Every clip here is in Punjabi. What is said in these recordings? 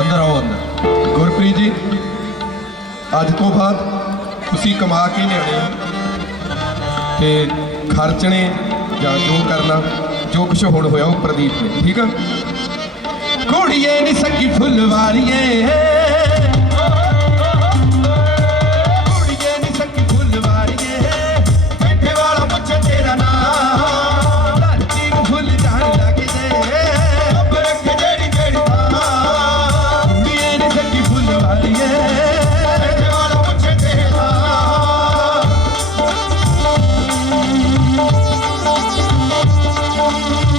ਅੰਦਰ ਆਓ ਅੰਦਰ। ਗੁਰਪ੍ਰੀਤ ਜੀ, ਅੱਜ ਤੋਂ ਬਾਅਦ ਤੁਸੀਂ ਕਮਾ ਕੇ ਲਿਆਉਣੇ ਆ। ਤੇ ਖਰਚਣੇ ਜਾਂ ਜੋ ਕਰਨਾ, ਜੋ ਕੁਛ ਹੁਣ ਹੋਇਆ ਉਹ ਪ੍ਰਦੀਪ ਨੇ, ਠੀਕ ਆ? ਕੁੜੀਏ ਨੀ ਸੱਗੀ ਫੁੱਲਵਾਰੀਏ। ਮੰਡੇਰ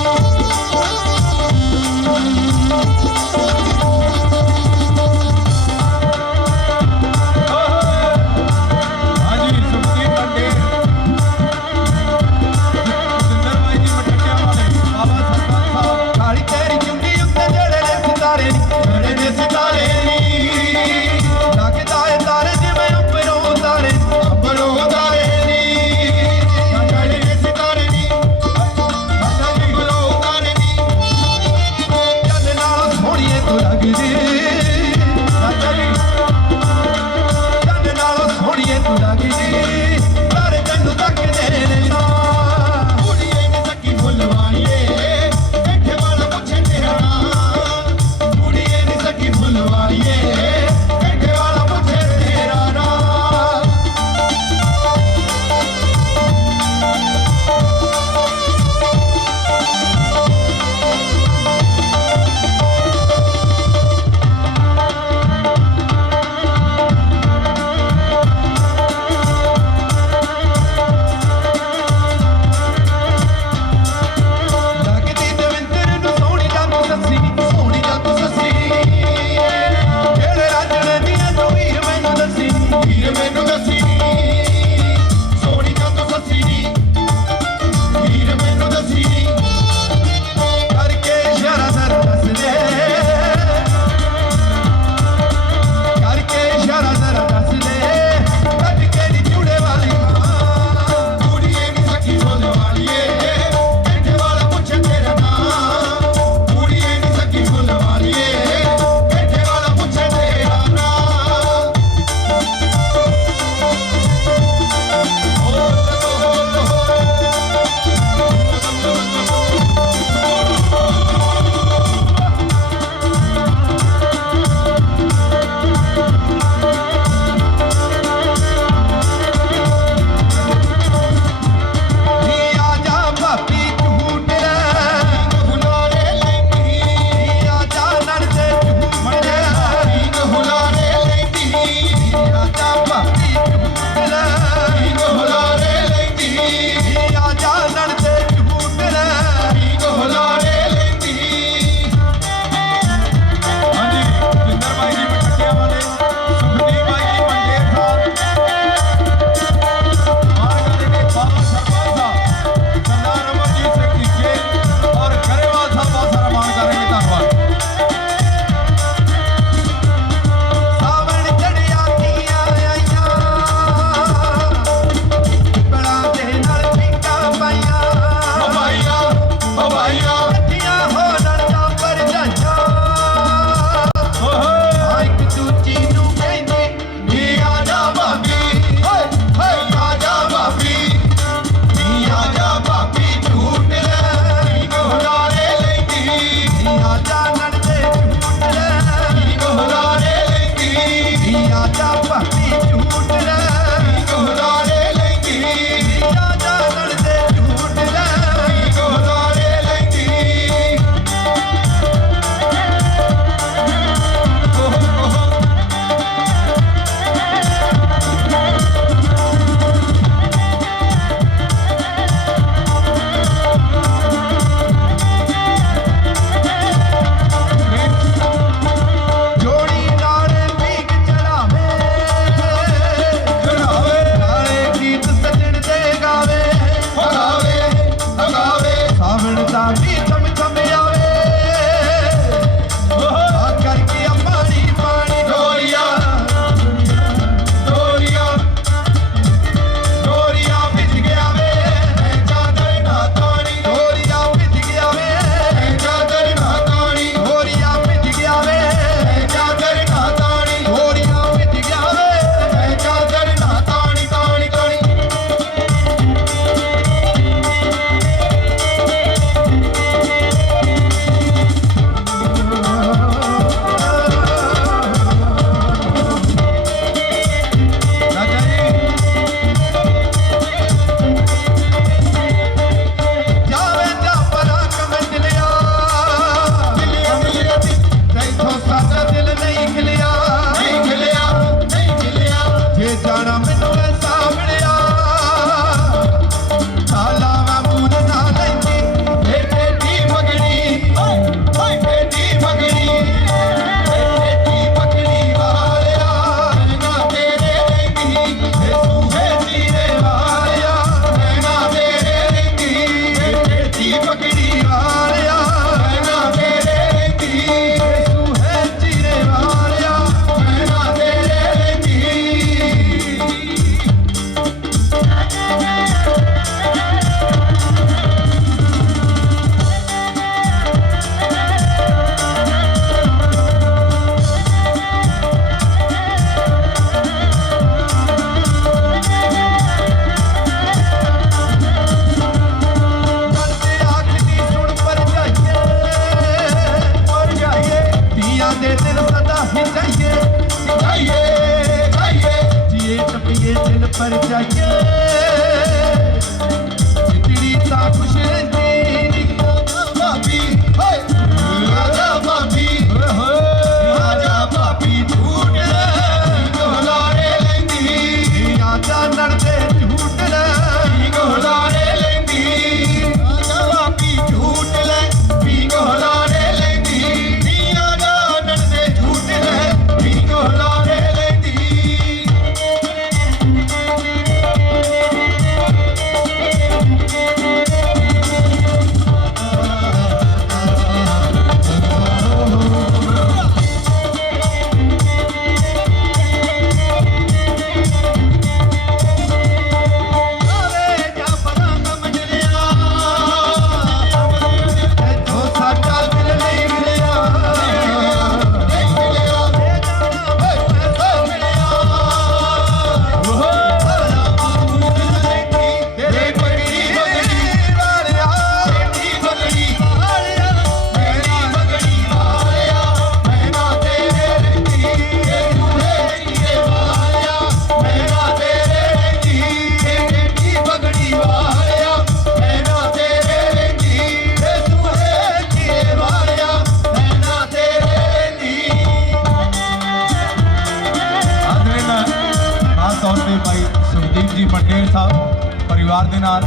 ਸਾਹਿਬ ਦੇ ਨਾਲ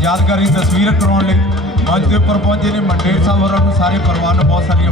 ਯਾਦਗਾਰੀ ਤਸਵੀਰ ਕਰਾਉਣ ਲਈ ਮੰਚ ਦੇ ਉੱਪਰ ਪਹੁੰਚੇ ਨੇ ਮੰਡੇਰ ਸਾਹਿਬ ਹੋਰਾਂ ਨੂੰ, ਸਾਰੇ ਪਰਿਵਾਰ ਨੂੰ ਬਹੁਤ ਸਾਰੀਆਂ